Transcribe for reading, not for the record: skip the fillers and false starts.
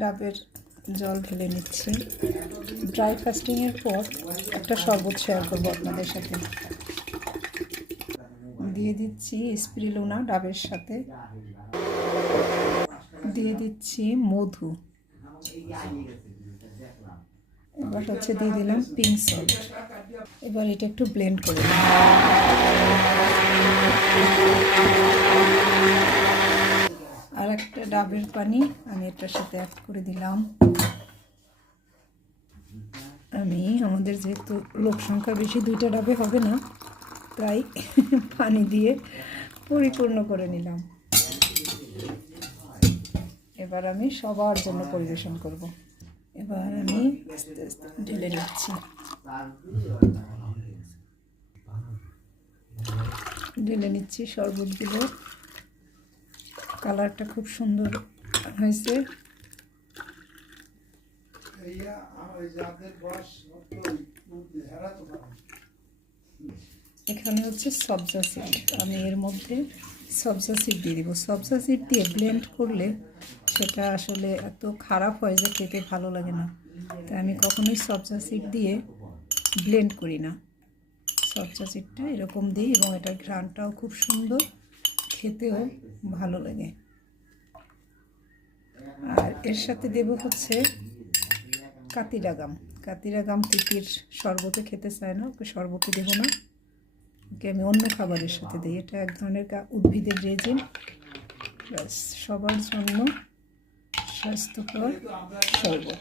ডাবের জল ঢেলে নিচ্ছি। ড্রাই ফাস্টিংয়ের পর একটা শরবত শেয়ার করবো আপনাদের সাথে। দিয়ে দিচ্ছি স্পিরুলিনা ডাবের সাথে, দিয়ে দিচ্ছি মধু, এবার দিয়ে দিলাম পিঙ্ক সল্ট। এবার এটা একটু ব্লেন্ড করে দিই। আর একটা ডাবের পানি আমি এটার সাথে অ্যাড করে দিলাম। আমাদের যেহেতু লোক সংখ্যা বেশি, 2টা ডাবে হবে না, তাই পানি দিয়ে পরিপূর্ণ করে নিলাম। এবার আমি সবার জন্য পরিবেশন করব। এবার আমি আস্তে আস্তে ঢেলে নিচ্ছি। ঢেলে নিচ্ছি শরবতগুলো। কালারটা খুব সুন্দর হয়েছে। এখানে হচ্ছে সবজা সিড, আমি এর মধ্যে সবজা সিড দিয়ে দিব। সবজা সিড দিয়ে ব্লেন্ড করলে সেটা আসলে এত খারাপ হয় যে খেতে ভালো লাগে না, তাই আমি কখনোই সবজা সিড দিয়ে ব্লেন্ড করি না। সবজা সিডটা এরকম দিই এবং এটার ঘ্রাণটাও খুব সুন্দর, খেতেও ভালো লাগে। আর এর সাথে দেব হচ্ছে কাতিরা গাম। কাতিরা গাম তিতির শরবতে খেতে চায় না, ওকে শরবতে দেবো না, ওকে আমি অন্য খাবারের সাথে দিই। এটা এক ধরনের উদ্ভিদের রেজিন। ব্যাস, সবার জন্য স্বাস্থ্যকর শরবত।